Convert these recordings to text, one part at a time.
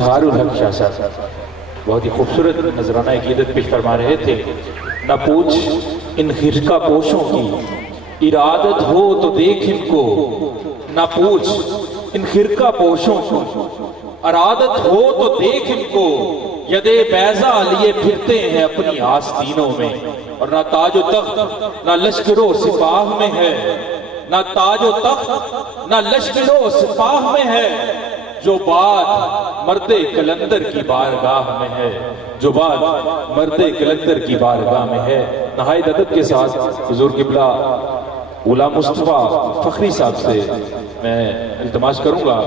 اظہار الحق شاہ صاحب بہت ہی خوبصورت نذرانہ عقیدت پیش فرما رہے تھے۔ نہ پوچھ ان خرقہ پوشوں کی ارادت ہو تو دیکھ ان کو، نہ پوچھ ان خرقہ پوشوں کی ارادت ہو تو دیکھ ان کو، یدے بیضا لیے پھرتے ہیں اپنی آستینوں میں، اور نہ تاج و تخت نہ لشکر و سپاہ میں ہے، نہ تاج و تخت نہ لشکر و سپاہ میں ہے، جو بات مرد کلندر کی بارگاہ میں ہے، جو بات مرد کلندر کی بارگاہ میں ہے۔ نہایت ادب کے ساتھ حضور قبلہ غلام مصطفیٰ فخری صاحب سے میں التماس کروں گا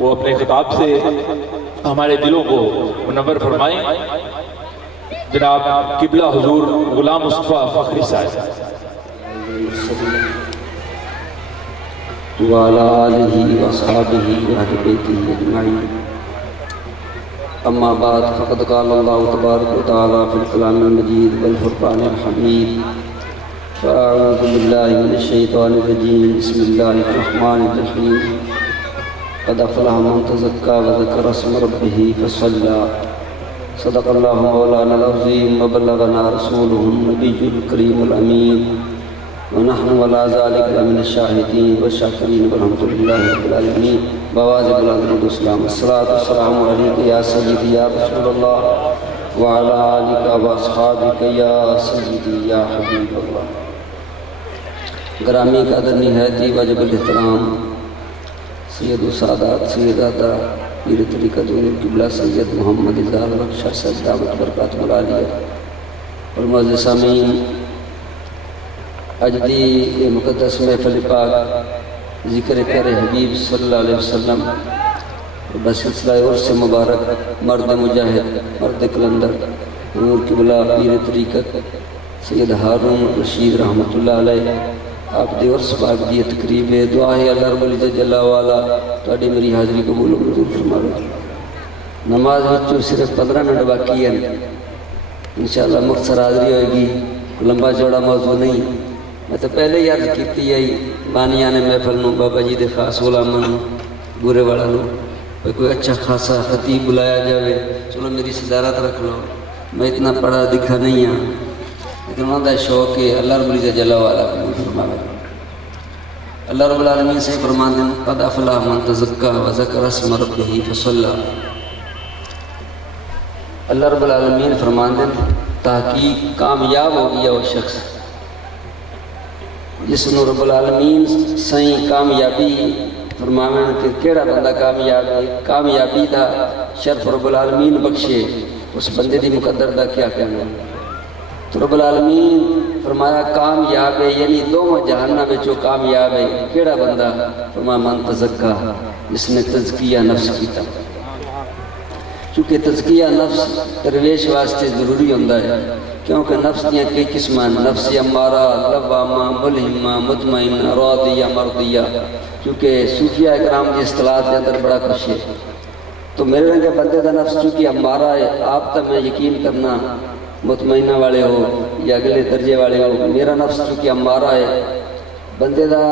وہ اپنے خطاب سے ہمارے دلوں کو منور فرمائیں۔ جناب قبلہ حضور غلام مصطفیٰ فخری صاحب۔ وعلى آله وأصحابه وأهل بيته أجمعين، أما بعد، فقد قال الله تبارك وتعالى في الكلام المجيد والفرقان الحميد: فأعوذ بالله من الشيطان الرجيم، بسم الله الرحمن الرحيم، قد أفلح من تزكى وذكر اسم ربه فصلى، صدق الله مولانا العظيم، وبلغنا رسوله النبي الكريم الأمين، ونحن ولا ذلك من الشاهدين والشاكرين والحمد لله رب العالمين۔ بواجب الحمد والسلام، الصلاة والسلام عليك يا سيدي يا رسول الله، وعلى آلك وأصحابك يا سيدي يا حبيب الله۔ گرامی قدر نہایتی واجب الاحترام سید و سادات سیداتہ پیر طریقت قبلہ سید محمد اظہار الحق شاہ صاحب دعوت برکات العالیہ، اور معزز سامعین، اج دی یہ مقدس محفل پاک ذکر پیارے حبیب صلی اللہ علیہ وسلم بسلسلہ عرس مبارک مرد مجاہد مرد کلندر حضور قبلہ پیر طریقت سید ہارون رشید رحمۃ اللہ علیہ آپ دے عرس پاک دی تقریب ہے۔ دعا ہے اللہ رب العزت جل وعلا تواڈی میری حاضری قبول و منظور فرماوے۔ نماز وچوں صرف 15 منٹ باقی ہیں، انشاءاللہ مختصر حاضری ہوئے گی، لمبا چوڑا موضوع نہیں۔ میں تو پہلے ہی عرض کیتی ہے بانیاں نے محفل نو بابا جی دے خاص غلاماں نو گورے والا نو کوئی اچھا خاصا خطیب بلایا جاوے، چلو میری صدارت رکھ لو، میں اتنا پڑھا دکھا نہیں ہاں، لیکن انہوں دا شوق ہے اللہ رب العزت جل وعلا قبول فرماوے۔ اللہ رب العالمین سے فرماتے ہیں قد افلح من تزکا وذکر اسم ربہ فصلی۔ اللہ رب العالمین فرماتے ہیں تحقیق کامیاب ہو گیا وہ شخص جس نو رب العالمین سائیں کامیابی فرماویں کہ کیڑا بندہ کامیاب ہے، کامیابی دا شرف رب العالمین بخشے، اس بندے دی مقدر دا کیا کہنا۔ تو رب العالمین فرمایا کامیاب ہے، یعنی دونوں جہانہ میں جو کامیاب ہے کیڑا بندہ، فرمایا من تزکا، جس نے تزکیہ نفس کیتا۔ چونکہ تزکیہ نفس درویش واسطے ضروری ہوندہ ہے، کیونکہ نفس دیاں کئی قسمان، نفس امارہ، لوامہ، ملہمہ، مطمئنہ، راضیہ، مرضیہ، چونکہ صوفیہ اکرام کی اصطلاحات کے اندر بڑا کچھ ہے۔ تو میرے رنگے بندے دا نفس چونکہ امارہ ہے، آپ تک میں یقین کرنا مطمئنہ والے ہو یا اگلے درجے والے ہو، میرا نفس چونکہ امارہ ہے، بندے دا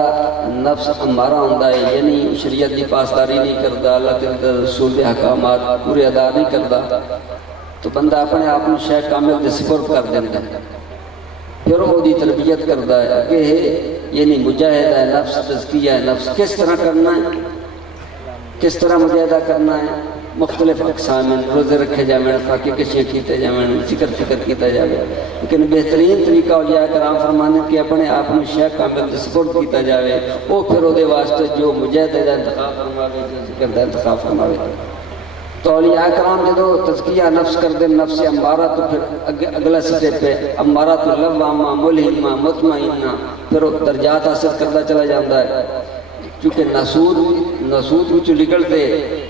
نفس امارہ ہوندہ ہے، یعنی شریعت دی پاسداری نہیں کردا، اللہ کے رسول دے حکامات پورے ادا نہیں کردا، تو بندہ اپنے آپ نے شاید کامل دے سپرد کر دیتا ہے، پھر وہ دی تربیت کرتا ہے کہ یعنی مجاہدہ نفس، تزکیہ نفس کس طرح کرنا ہے، کس طرح مجاہدہ کرنا ہے، مختلف اقسام ہیں، روزے رکھے جاویں، فاقے کشیاں کیتے جاویں، ذکر فکر کیتا جاوے، لیکن بہترین طریقہ اولیاء کرام فرمانے کہ اپنے آپ نے شاید کامل دے سپرد کیتا جاوے، وہ پھر وہ دے واسطے جو مجاہدہ دا انتخاب فرماوے، جو ذکر دا انتخاب فرماوے۔ تو اولیاء کرام جدو تزکیہ نفس کر دیں نفس امارہ، تو پھر اگلا سٹیپ پہ امارہ تو لوامہ، ملہمہ، مطمئنہ، پھر وہ درجات حاصل کرتا چلا جاتا ہے۔ چونکہ ناسود وچوں نکلتے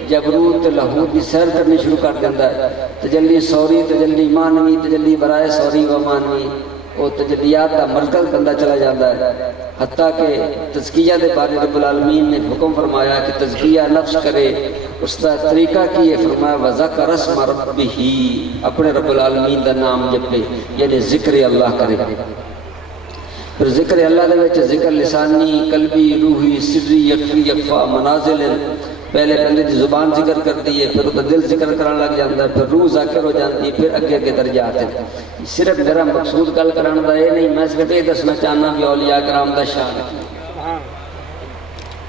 جبروت لاہوت کی سیر کرنی شروع کر دیتا ہے، تجلی سوری، تجلی مانوی، تجلی برائے سوری و مانوی، وہ تجلیات کا مرکز بندہ چلا جاتا ہے، حتیٰ کہ تزکیہ دے بارے رب العالمین نے حکم فرمایا کہ تزکیہ نفس کرے، اس کا طریقہ کی ہے، فرمایا وَذَكَرَ اسْمَ رَبِّهِ، اپنے رب العالمین دا نام جپے، یعنی ذکر اللہ کرے۔ پھر ذکر اللہ دے وچ ذکر لسانی، قلبی، روحی، سری، یکفی، یکفا، منازل، پہلے بندے دی زبان ذکر کر دی ہے، پھر وہ دل ذکر کرنے لگ جاتا ہے، پھر روح ذاکر ہو جاتی ہے، پھر اگے اگے درجات ہیں۔ صرف میرا مقصود گل کرنے دا یہ نہیں، میں صرف یہ دسنا چاہنا بھی اولیاء کرام دا شان ہے۔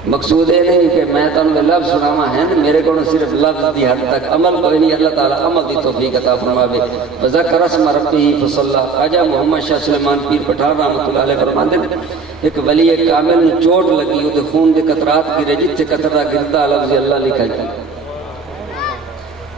مقصود یہ نہیں کہ میں تمہیں لفظ سناوا ہے، میرے کو صرف لفظ دی حد تک عمل کوئی نہیں۔ اللہ تعالیٰ عمل دی توفیق عطا فرماوے۔ وذکر اسم ربہ فصلی۔ خواجہ محمد شاہ سلیمان پیر پٹھان رحمۃ اللہ علیہ فرماتے ہیں ایک ولی کامل نو چوٹ لگی، وہ خون دے قطرات گرے، جتھے قطرہ گرتا لفظ اللہ لکھا جائے۔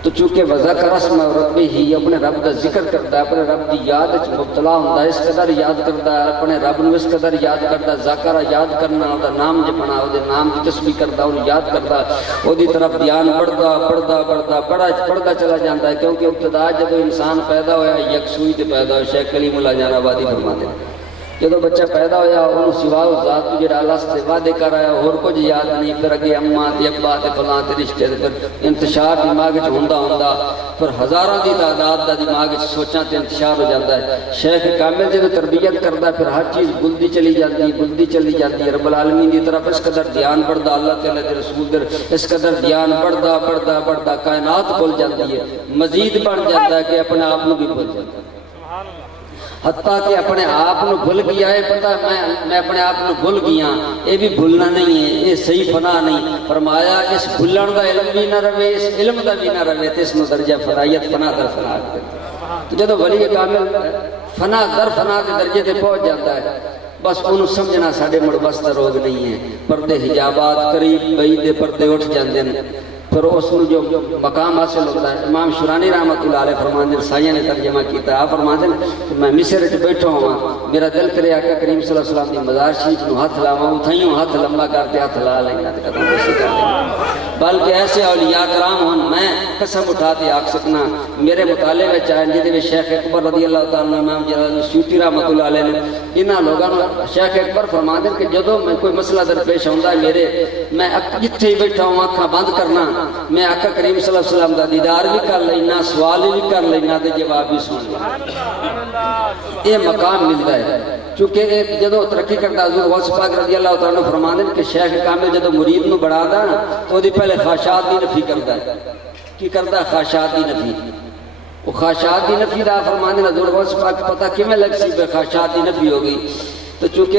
تو چونکہ وذکر اسم ربہ ہی اپنے رب دا ذکر کرتا ہے، اپنے رب دی یاد وچ مبتلا ہوندا ہے، اس قدر یاد کرتا ہے اپنے رب نو، اس قدر یاد کرتا ہے۔ ذاکرہ یاد کرنا، او دا نام جپنا، او دے نام دی تسبیح کرتا، او یاد کرتا، او دی طرف دھیان پڑھدا چلا جاتا ہے، کیونکہ ابتدا جب انسان پیدا ہویا یکسوئی تے پیدا ہویا۔ شیخ کلیم اللہ جان آبادی فرماتے ہیں جدو بچہ پیدا ہویا انہوں سوا ذات کو جڑا اللہ سے وعدے کر آیا اور کچھ یاد نہیں، پھر اگے اماں تے ابا تے فلاں تے رشتے تے پھر انتشار دماغ وچ ہوندا پھر ہزاراں دی تعداد دا دماغ وچ سوچاں تے انتشار ہو جاندا ہے۔ شیخ کامل جدو تربیت کردا ہے پھر ہر چیز بلدی چلی جاتی ہے۔ رب العالمین دی طرف اس قدر دھیان بڑھدا، اللہ تعالی دے رسول دے اس قدر دھیان بڑھدا کائنات بھول جاتی ہے، مزید بڑھ جاتا ہے کہ اپنے آپ نو بھی بھول جاتا ہے، حتیٰ کہ اپنے آپ نو بھول گیا ہے۔ پتہ میں اپنے آپ نو بھول گیا، یہ بھی بھولنا نہیں ہے، یہ صحیح فنا نہیں۔ فرمایا اس بھولن دا علم بھی نہ رہے، اس علم دا بھی نہ رہے، تو اس نو درجہ فنائیت فنا در فنا کرتے۔ تو جدو ولی کامل فنا در فنا کے درجے تے پہنچ جاتا ہے، بس انہوں سمجھنا ساڑھے مڑ بس دا روگ نہیں ہے۔ پردے حجابات قریب بعید دے پردے اٹھ جاندے ہیں، پھر اس نے جو مقام حاصل ہوتا ہے۔ امام شورانی رحمۃ اللہ علیہ فرماتے ہیں، سائیہ نے ترجمہ کیتا ہے، آپ فرماتے ہیں کہ میں مصر وچ بیٹھا ہوں، میرا دل کرے آقا کریم صلی اللہ علیہ وسلم دی مزار شریف نو ہاتھ لاواں، اتھائیوں ہاتھ لمبا کرتے ہاتھ لا لینا تے قدم ایسے کر دینا۔ بلکہ ایسے اولیاء کرام ہوں، میں قسم اٹھا کے آکھ سکنا میرے مطالعے وچ آئے جہدے وچ شیخ اکبر رضی اللہ تعالیٰ عنہ، امام جلال سیوطی رحمۃ اللہ علیہ نے انہاں لوگاں نوں شیخ اکبر فرماتے ہیں کہ جدوں میں کوئی مسئلہ درپیش ہوندا ہے میرے، میں جتھے ہی بیٹھا ہوں اکھاں بند کرنا، میں آقا کریم صلی اللہ علیہ وسلم دا دیدار بھی کر لینا، سوال بھی کر لینا تے جواب بھی سن لینا۔ یہ مقام ملتا ہے چونکہ جدو ترقی کرتا حضور غوث پاک رضی اللہ تعالیٰ عنہ فرماتے ہیں کہ شیخ کامل جدو مرید نو بڑھاتا نا تو وہ پہلے خواہشات دی نفی کرتا ہے۔ کی کرتا ہے؟ خواہشات دی نفی۔ وہ خواہشات دی نفی دا فرماتے ہیں حضور غوث پاک پتہ کیویں لگ سی پہ خواہشات دی نفی ہو گئی۔ تو چونکہ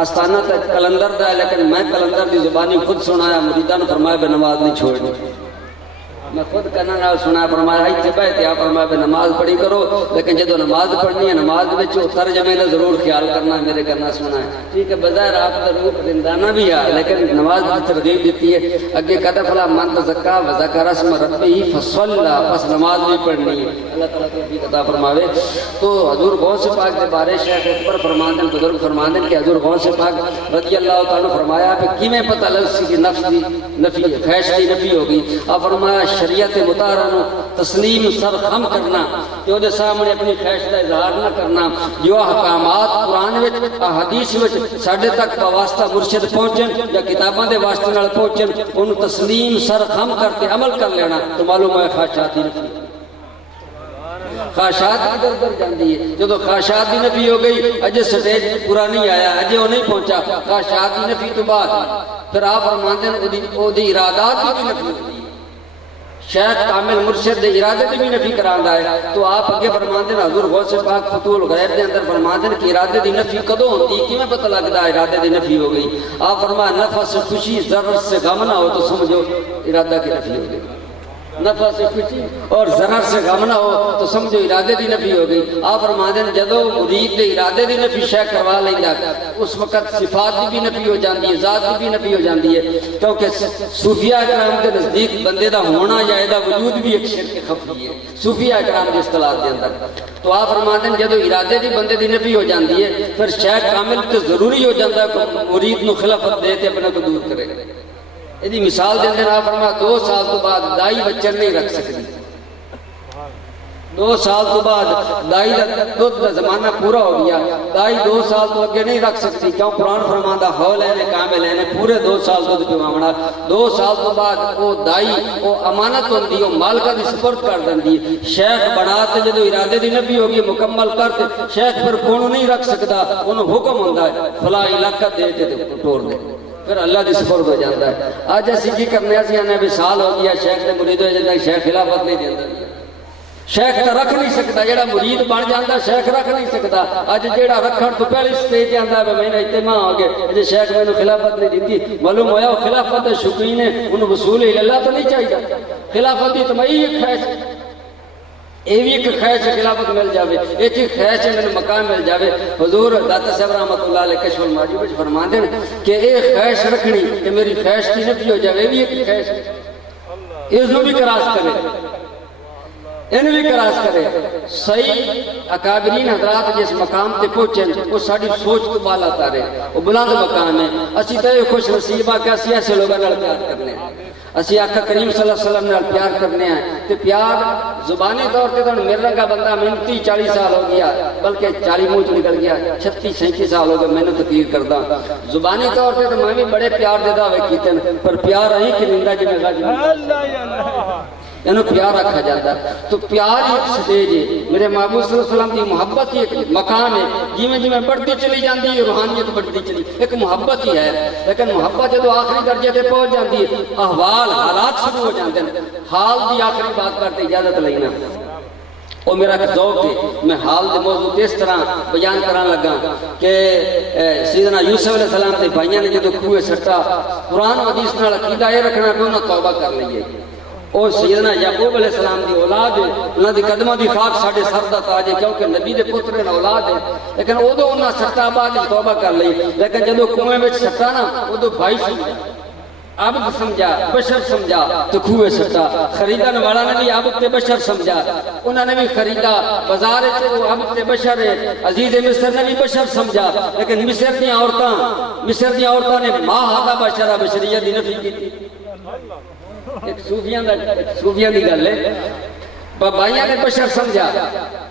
آستانہ تک کلندر دا ہے، لیکن میں کلندر دی زبانی خود سنایا، مریدان فرمایا بے نماز نہیں چھوڑنی۔ میں خود کہنا نال سنا، فرمایا ہی تھے بیٹھے آپ فرمایا بے نماز پڑھی کرو، لیکن جدو نماز پڑھنی ہے نماز وچ ترجمے دا ضرور خیال کرنا، میرے کرنا سنا ہے۔ ٹھیک ہے، بظاہر آپ کا روح زندانہ بھی ہے، لیکن نماز کی ترغیب دیتی ہے۔ اگے کہتا فلا من تزکا وذکر اسم ربہ فصلی، بس نماز بھی پڑھنی ہے۔ اللہ تعالیٰ توفیق عطا فرماوے۔ تو حضور غوث پاک کے بارے شیخ اکبر فرماتے ہیں، بزرگ فرماتے ہیں کہ حضور غوث پاک رضی اللہ تعالیٰ فرمایا کہ کیویں پتہ لگ سی کہ نفس دی نفی، خواہش دی نفی ہو گئی۔ آپ فرمایا شریعت مطہرہ نو تسلیم سر خم کرنا، جو دے سامنے اپنی خواہش دا اظہار نہ کرنا، جو احکامات قرآن وچ حدیث وچ ساڈے تک بواسطہ مرشد پہنچن یا کتاباں دے واسطے نال پہنچن، انہوں تسلیم سر خم کر کے عمل کر لینا، تو معلوم ہے خواہشات دی نفی۔ خواہشات کی در در جاندی ہے، جدو خواہشات دی نفی ہو گئی، اجے سٹیج پورا نہیں آیا، اجے وہ نہیں پہنچا، خواہشات دی نفی تو بعد پھر آپ فرماتے ہیں او دی ارادات کی نفی ہوتی ہے۔ شیخ کامل مرشد دے ارادے دی بھی نفی کراندا ہے، تو آپ اگے فرماندے ہیں حضور غوث پاک فتح الغیب دے اندر فرماندے ہیں کہ ارادے دی نفی کدوں ہوتی ہے، کیویں پتہ لگدا ہے ارادے دی نفی ہو گئی۔ آپ فرمایا نفع سے خوشی ذرہ سے غم نہ ہو تو سمجھو ارادہ کی نفی ہو گئی، نفع سے خوشی اور ذرہ سے غم نہ ہو تو سمجھو ارادے دی نفی ہو گئی۔ آپ فرماندے ہیں جدو مرید دے ارادے دی نفی شیخ کروا لیندا اس وقت صفات دی بھی نفی ہو جاندی ہے، ذات دی بھی نفی ہو جاندی ہے، کیونکہ صوفیاء کرام کے نزدیک بندے دا ہونا یا دا وجود بھی ایک شرک خفی ہے صوفیاء کرام کی اصطلاح دے اندر۔ تو آپ فرماتے ہیں جدو ارادے دی بندے دی نفی ہو جاندی ہے، پھر شیخ کامل تے ضروری ہو جاتا ہے کہ مرید نو خلافت دے تے اپنے کو دور کرے۔ یہ مثال دے دیں، آپ فرمایا 2 سال تو بعد دائی بچن نہیں رکھ سکتی، 2 سال تو بعد دائی دا زمانہ پورا ہو گیا، دائی 2 سال تو اگے نہیں رکھ سکتی، کیوں قرآن فرماندہ حول ہے کامل ہے پورے 2 سال تو پیوامنا، 2 سال تو بعد وہ دائی وہ امانت ہوندی ہے، وہ مالکہ دی سپرد کر دیندی ہے۔ شیخ بناتے جدو ارادے دی نفی ہوگی مکمل کرتے، شیخ پھر کونوں نہیں رکھ سکتا، انہوں حکم ہوندہ ہے فلاں علاقہ دے تے ٹور دے، پھر اللہ دی سپرد ہو جاتا ہے. آج اسی کی کرنے اسی آنے بھی سال ہو گیا شیخ دے مرید ہو جاتا ہے شیخ خلافت نہیں دیتا. شیخ تو رکھ نہیں سکتا جیڑا مرید بن جاتا شیخ رکھ نہیں سکتا. اج جیڑا رکھن تو پہلی سٹیج آندا ہے میں اجتماع ہو گئے جے شیخ میں خلافت نہیں دیتی معلوم ہویا وہ خلافت دے شوقین ہے انہوں وصول اللہ تو نہیں چاہیے. خلافت دی تمئی ایک خواہش یہ بھی ایک خواہش خلافت مل جاوے ایک خواہش میں مقام مل جاوے. حضور داتا صاحب رحمۃ اللہ علیہ کشف المعجوب وچ فرما دین کہ اے خواہش رکھنی کہ میری خواہش کی نفی ہو جاوے بھی ایک خواہش اس نو بھی کراس کرے ان بھی کراس کرے. صحیح اکابرین حضرات جس مقام تے پہنچیں وہ ساری سوچ کو بالا تارے وہ بلند مقام ہے. اسی تے خوش نصیبہ کہ اسی ایسے لوگوں نال پیار کرنے ہیں. اسی آقا کریم صلی اللہ علیہ وسلم نال پیار کرنے ہیں تے پیار زبانی طور تے تو میرے رنگا بندہ میں 30-40 سال ہو گیا بلکہ 40 منہ چ نکل گیا 36-37 سال ہو گئے میں نے تقریر کردا. زبانی طور تے تو میں بھی بڑے پیار دے دعوے کیتے ہیں پر پیار نہیں کہ نندا جی میں اللہ یعنی پیار رکھا جاتا ہے. تو پیار ایک سٹیج ہے. میرے محبوب صلی اللہ علیہ وسلم کی محبت ایک مقام ہے. جی میں بڑھتی چلی جاتی ہے روحانیت بڑھتی چلی ایک محبت ہی ہے. لیکن محبت جب آخری درجے تے پہنچ جاتی ہے احوال حالات شروع ہو جاتے ہیں. حال دی آخری بات کرتے اجازت لینا وہ میرا ایک ذوق ہے. میں حال دے موضوع اس طرح بیان کران لگا کہ سیدنا یوسف علیہ السلام کے بھائیاں نے جدو کھوئے سٹا قرآن و حدیث نال عقیدہ یہ رکھنا کہ انہوں توبہ کر لئیے. اور سیدنا یعقوب علیہ السلام دی اولاد ہے انہوں دی قدمہ دی خاک ساڑھے سر دا تاج ہے کیونکہ نبی دے پترین اولاد ہے. لیکن وہ دو انہوں سٹا بعد توبہ کر لئی. لیکن جدو کنویں میں سٹا نا وہ دو بھائی سمجھا عبد سمجھا بشر سمجھا تو کھوئے سٹا. خریدن والا نے بھی عبد تے بشر سمجھا انہوں نے بھی خریدا بازار سے وہ عبد تے بشر ہے. عزیز مصر نے بھی بشر سمجھا لیکن مصر دی عورتاں نے ماں ہادہ بشرہ بشریت دی نفی کی تھی. ایک صوفیاں دی گل ہے. بھائیاں نے بشر سمجھا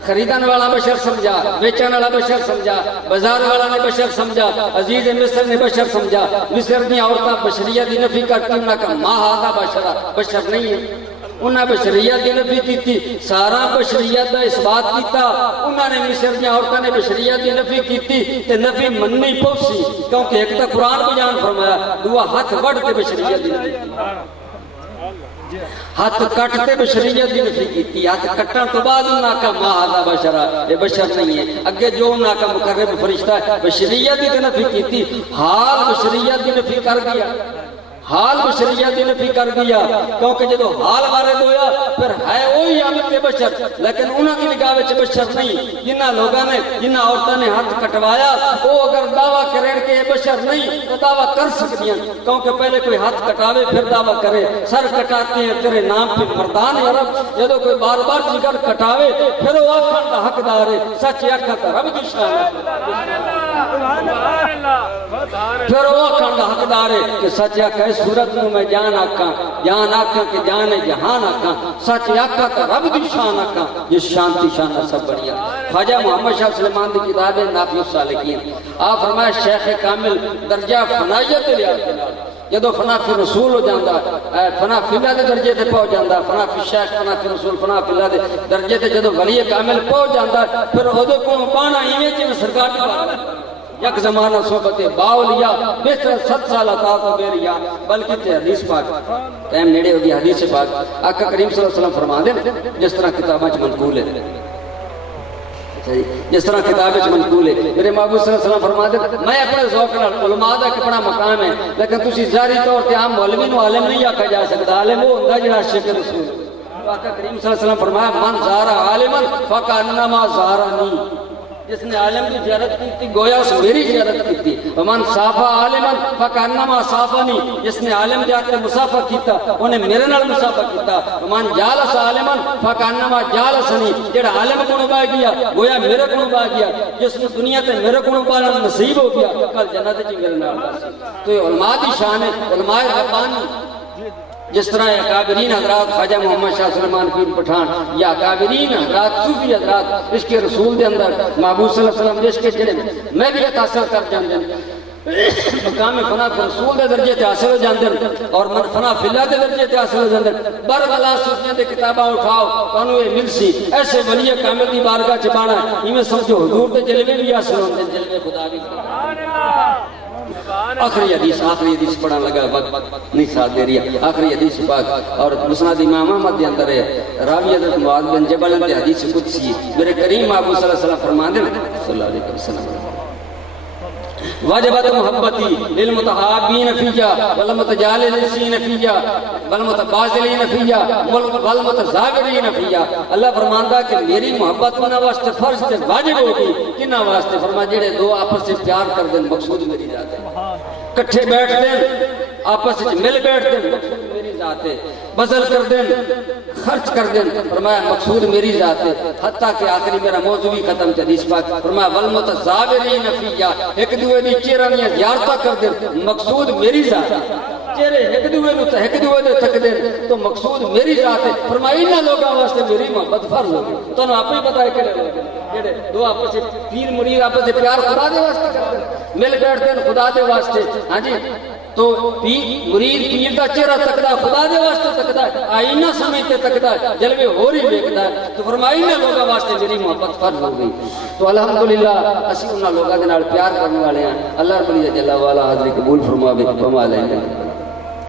خریدن والا بشر سمجھا بیچن والا بشر سمجھا بازار والا نے بشر سمجھا عزیز مصر نے بشر سمجھا. مصر دی عورتاں بشریت دی نفی کرتی انہاں کا ماں ہادہ بشرہ بشر نہیں ہے. انہاں بشریت دی نفی کی تھی سارا بشریت دا اس بات کیتا. انہاں نے مصر دی عورتاں نے بشریت دی نفی کی تھی تے نفی مننی پوسی کیونکہ ایک تا قرآن بیان فرمایا دعا ہاتھ وڑ کے بشریت دی نفی ہاتھ کٹتے بشریت دی نفی کی تھی. ہاتھ کٹن تو بعد انہاں کا ماں ہادہ بشرہ یہ بشر نہیں ہے. اگے جو انہاں کا مقرب فرشتہ ہے بشریت دی نفی کی تھی. حال بشریت دی نفی کر دیا حال بشریت دی نفی کر دیا کیونکہ جدو حال وارد ہویا پھر ہے وہی عبد بشر لیکن انہاں کی نگاہ وچ بشر نہیں. جنہاں لوگاں نے جنہاں عورتوں نے ہاتھ کٹوایا وہ اگر دعویٰ کریں کہ یہ بشر نہیں تو دعویٰ کر سکتی ہیں کیونکہ پہلے کوئی ہاتھ کٹاوے پھر دعویٰ کرے. سر کٹاتے ہیں تیرے نام پہ مردان عرب جدو کوئی بار بار جگر کٹاوے پھر وہ آنکھاں کا حقدار ہے. سچ آنکھاں کا رب دی شان ہے پھر وہ آنکھاں کا حقدار ہے کہ سچ آنکھاں صورت میں میں جان آکھاں کہ جان جہان آکھاں. سچ آکھاں کا رب دی شان آکھاں جس شانتی شان سب بڑھیا. خواجہ محمد شاہ سلیمان دی کتاب ہے نافی السالکین. آپ فرمایا شیخ کامل درجہ فنائیت لے آتے جدو فنا فی رسول ہو جاندہ فنا فی اللہ دے درجے تے پہنچ جاندہ فنا فی شیخ فنا فی رسول فنا فی اللہ دے درجے تے جدو ولی کامل پہنچ جاندہ پھر ادھو کو پانا ہی میں سرکار دی بات یک زمانہ صحبت باولیا بہتر 7 سال عطا تو بیریا بلکہ تے حدیث پاک ٹائم نیڑے ہو گیا. حدیث پاک آقا کریم صلی اللہ علیہ وسلم فرما دیں جس طرح کتابیں منقول ہے جس طرح کتابیں منقول ہے. میرے محبوب صلی اللہ علیہ وسلم فرما دیں میں اپنے ذوق نال علماء دا اپنا مقام ہے لیکن تسی ظاہری طور تے عام مولوی نو عالم نہیں آکھا جا سکتا. عالم وہ ہوندا جڑا عاشق رسول. آقا کریم صلی اللہ علیہ وسلم فرمایا من زارا عالما فکانما زارانی. جس نے عالم کی زیارت کی تھی گویا اس میری زیارت کی تھی. ومن صافا عالما فکانما صافانی. جس نے عالم جا کے مصافہ کیتا انہیں میرے نال مصافہ کیتا. ومن جالس عالما فکانما جالسنی. جڑا عالم کو با گیا گویا میرے کو با گیا. جس نے دنیا تے میرے کو با نصیب ہو گیا کل جنت وچ میرے نال. تو یہ علماء دی شان ہے علماء ربانی. جس طرح اکابرین حضرات خواجہ محمد شاہ سلیمان پیر پٹھان یا اکابرین حضرات صوفی حضرات عشق رسول دے اندر محبوب صلی اللہ علیہ وسلم عشق جڑے میں بھی تاثر کر جاندے مقام فنا فی رسول دے درجے تے حاصل ہو جاندے اور من فنا فی اللہ دے درجے تے حاصل ہو جاندے. بربلا صوفیاں دے کتاباں اٹھاؤ تانوں یہ ملسی ایسے ولی کامل دی بارگاہ چ بانا ایویں سمجھو حضور دے جلوے بھی حاصل ہوندے جلوے خدا دی. سبحان اللہ آخری حدیث پڑھا لگا، وقت نہیں ساتھ دے رہی، آخری حدیث پاک اور مسند امام احمد کے اندر ہے، راوی حضرت معاذ بن جبل نے حدیث قدسی میرے کریم آقا صلی اللہ علیہ وسلم فرماتے ہیں صلی اللہ علیہ وسلم واجبت محبتی للمتحابین فیجا والمتجالسین فیجا والمتبازلین فیجا والمتزاورین فیجا۔ اللہ فرماندا کہ میری محبت انہاں واسطے فرض تے واجب ہوگی، کنہاں واسطے؟ فرمایا جڑے دو آپس سے پیار کر دیں، مقصود میری ذات ہے، کٹھے بیٹھ دیں، آپس میں مل بیٹھ دیں، مقصود میری ذات ہے، بذل کر دیں، خرچ کر دیں، فرمایا مقصود میری ذات ہے، حتیٰ کہ آخری میرا موضوع بھی ختم تھا حدیث پاک، فرمایا والمتزاورین فیجا، ایک دوے دی چہرہ دیاں زیارتاں کر دیں، مقصود میری ذات ہے، چہرے ایک دوے دے تک دیں تو مقصود میری ذات ہے۔ فرمایا انہاں لوگاں واسطے میری محبت فرض ہوگی۔ تو آپ ہی پتہ ہے کہ جڑے دو آپس سے پیر مرید آپس سے پیار خدا دے واسطے کرتے ہیں، مل بیٹھ دیں خدا دے واسطے، ہاں جی، تو مرید پیر دا چہرہ تکدا خدا دے واسطے تکدا ہے، آئینہ سمجھتے تکدا ہے، جلوے ہو رہی ویکھدا ہے، تو فرمایا انہاں لوگاں واسطے میری محبت فرض ہو گئی۔ تو الحمدللہ اسی انہاں لوگاں دے نال پیار کرنے والے ہیں۔ اللہ رب العزت جل وعلا حاضری قبول فرماوے، فرما لیں گے۔